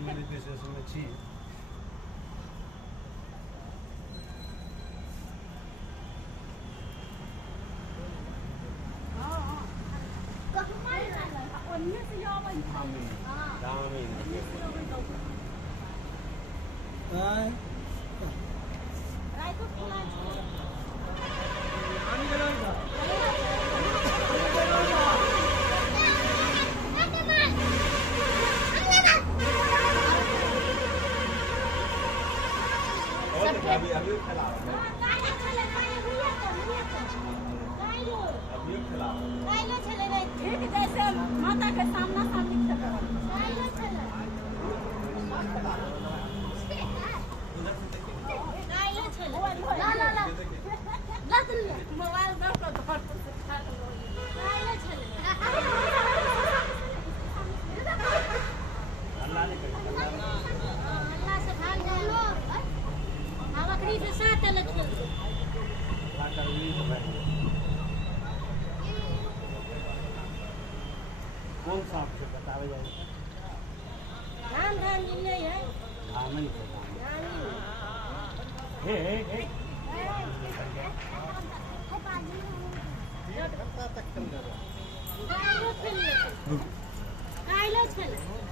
Manifestation में छी। माता के सामना सामने कौन सा आपसे बतावे जाए? धान नहीं है। धान नहीं है। हे कायलो छले